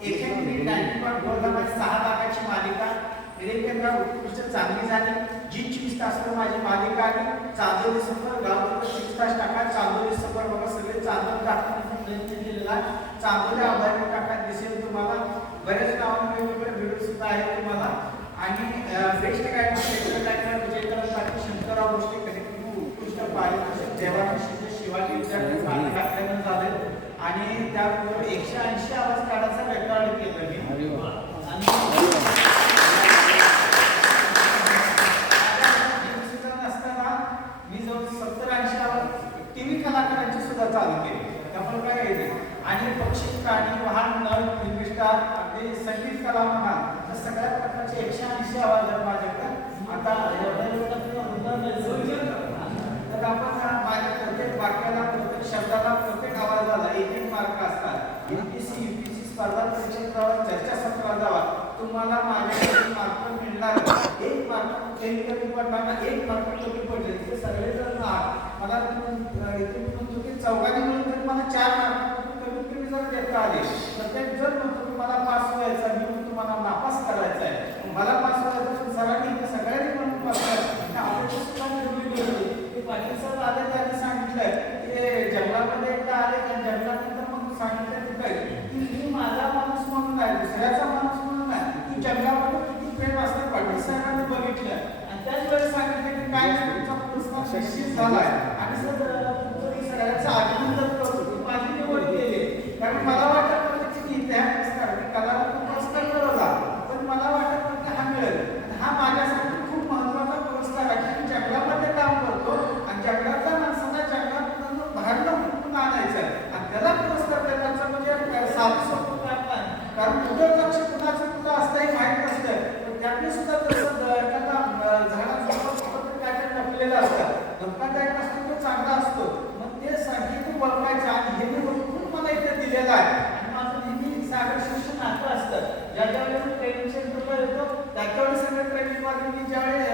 पण गोलधामाची सहा भागाची मालिका. निरेकेंद्र उत्कृष्ट चांगली झाली. जी चोवीस तासावर माझी मालिका आली चांदोली डिसेंबर गाव चोवीस तास टाका. चांदोली डिसेंबर बघा सगळे चांदोली दाखवण्याचा प्रयत्न केलेला आहे. टाका दिसेल तुम्हाला. बरेच नावांना वेगवेगळे व्हिडिओ सुद्धा आहेत तुम्हाला. आणि बेस्ट गाईड सेकंड गाईडवर विजयकरांसाठी शंकरराव गोष्टी कधी उत्कृष्ट पारितोषिक देवानंद शिवाजी विचार झाले. आणि त्याबरोबर एकशे ऐंशी आवाज तुम्हाला माझ्याकडे मार्क मिळणार एक मार्क कुठेही कमी पडणार ना एक मार्क कमी पडले ते सगळे जर मला तुम्ही- इथे म्हणतो की चौघांनी मिळून जर मला चार मार्क कमीत कमी जर देता आले तर ते जर म्हणतो की मला पास व्हायचं मी तुम्हाला नापास करायचा आहे. मला पास व्हायचं तर सरांनी इथे सगळ्यांनी म्हणून पास करायचं सुद्धा ते पाटील सर आले त्यांनी सांगितलं की जंगलामध्ये एकदा आले त्या जंगलानंतर मग सांगितलं ते की मी माझा माणूस म्हणून आहे दुसऱ्याचा माणूस Você está lá. Né? मला इथे आहे आणि माझं नेहमी सागर शिक्षण नातं असतं. ज्या ज्या ट्रेनिंग येतो त्याच्या सगळं ट्रेनिंगमध्ये मी ज्यावेळी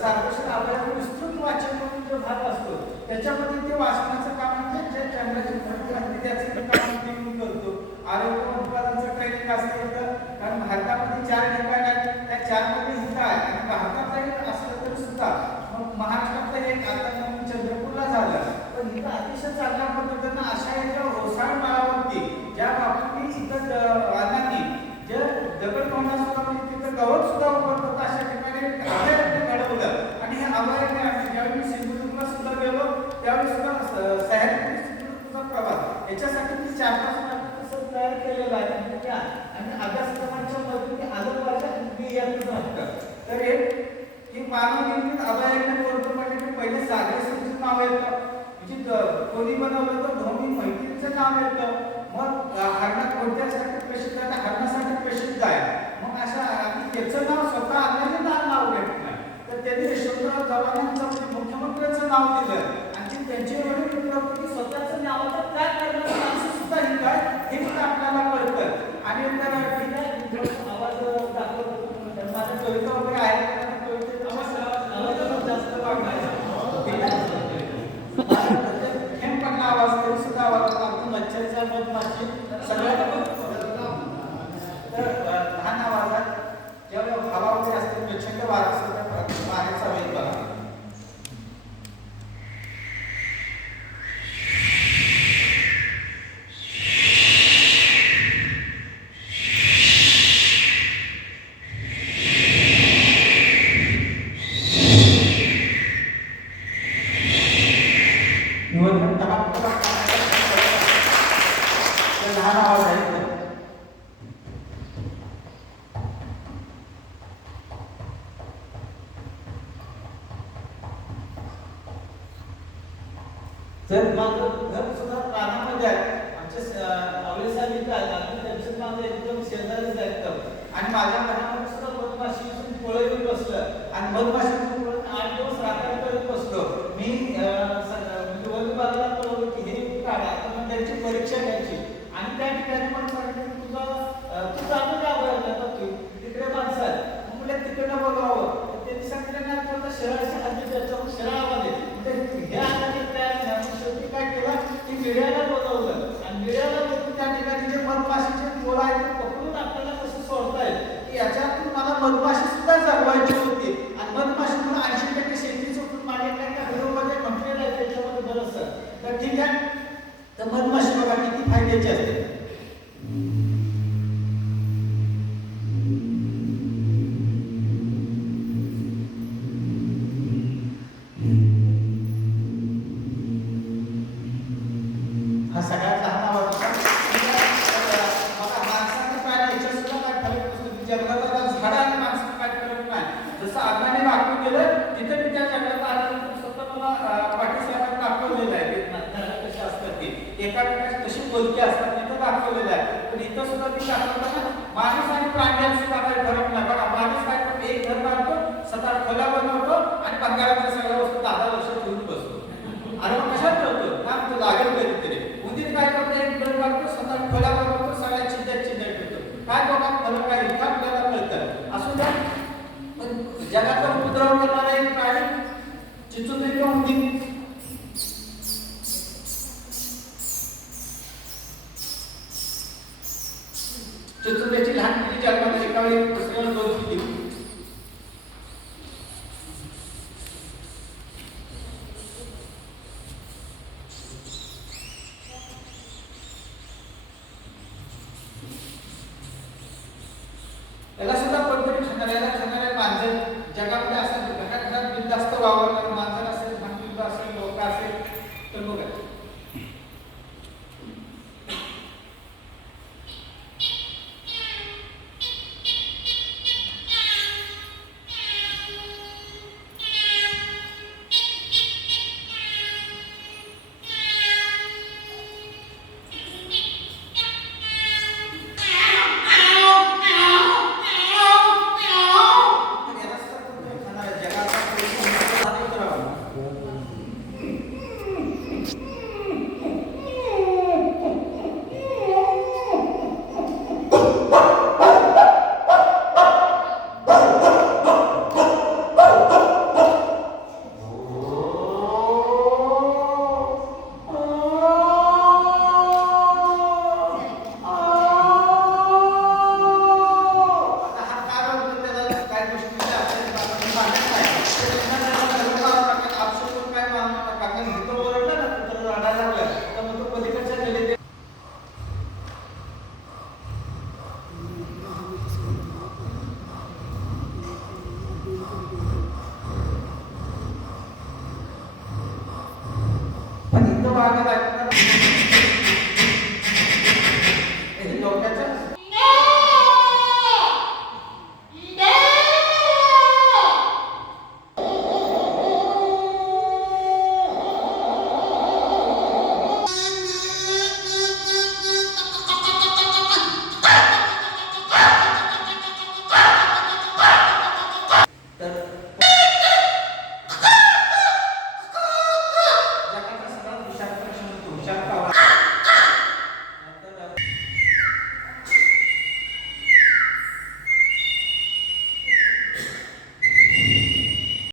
सार्वजनिक अभयारण्य विस्तृत वाचन म्हणून जो भाग असतो त्याच्यामध्ये ते वाचनाचं काम म्हणजे जे चंद्राची भरती त्याचं मी काम मी करतो आरोग्य उत्पादनाचं ट्रेनिंग असतं इथं कारण भारतामध्ये चार ठिकाण आहेत त्या चारमध्ये हिथं आहे आणि भारतात जरी असलं तरी सुद्धा मग महाराष्ट्रातलं एक आता नवीन चंद्रपूरला झालं पण इथं अतिशय चांगल्या पद्धतीनं अशा एका ओसाड माळावरती ज्या बाबतीत इथं द- अण्णांनी जे दगड तोंडा सुद्धा म्हणजे तिथं गवत सुद्धा उभं होतं अशा ठिकाणी एक अभयारण्य घडवलं आणि हे अभयारण्य आहे. ज्यावेळी मी सिंधुदुर्गला सुद्धा गेलो त्यावेळी सुद्धा स- सह्याद्री सिंधुदुर्गचा प्रवास याच्यासाठी मी चार पाच नाटक तसं तयार केलेलं आहे आणि त्या- आणि अभ्यासक्रमांच्या मध्ये आलं तर एक की मानव अभयारण्य कोणतं म्हणजे पहिले सागरी नाव येतं. म्हणजे कोणी बनवलं तर धोनी मैत्रीचं नाव येतं. मग हरणा कोणत्यासाठी प्रसिद्ध आहे? हरणासाठी प्रसिद्ध आहे. मग अशा आणि त्याचं नाव स्वतः अन्नाने नाव नाव तर त्यांनी यशवंतराव चव्हाणांचं म्हणजे मुख्यमंत्र्यांचं नाव दिलं आणि त्यांचे एवढे मित्र होते की स्वतःचं नावाचं काय करणारी माणसं सुद्धा ही काय हे सुद्धा आपल्याला कळतं आणि तर ठीक आहे मी थोडंसं आवाज दाखवतो तर माझ्या कविता वगैरे आहेत त्या कवितेत आवाज आवाज जास्त वाढवायचा ठीक आहे? माझा प्रत्येक थेंब पडला आवाज तरी सुद्धा आवाज लागतो मच्छरचा मधमाशी सगळ्या तर अ, लहान आवाजात जेव्हा हवा वगैरे असते प्रचंड वारा सुद्धा वाऱ्याचा वेग बघा निवडणूक लहान आवाज आहेत तो. माझं घर सुद्धा रानामध्ये आहे आमचे आवले साहेब इथं आहेत आणि त्यांचं माझं एकदम शेजारीच आहे एकदम आणि माझ्या मनामध्ये सुद्धा मधमाशी पोळं येऊन बसलं आणि मधमाशी दाखवलेलं आहे पण इथं सुद्धा ती दाखवताना माझ्यासाठी प्राण्यांचं प्राण्यात सुद्धा फरक नाही.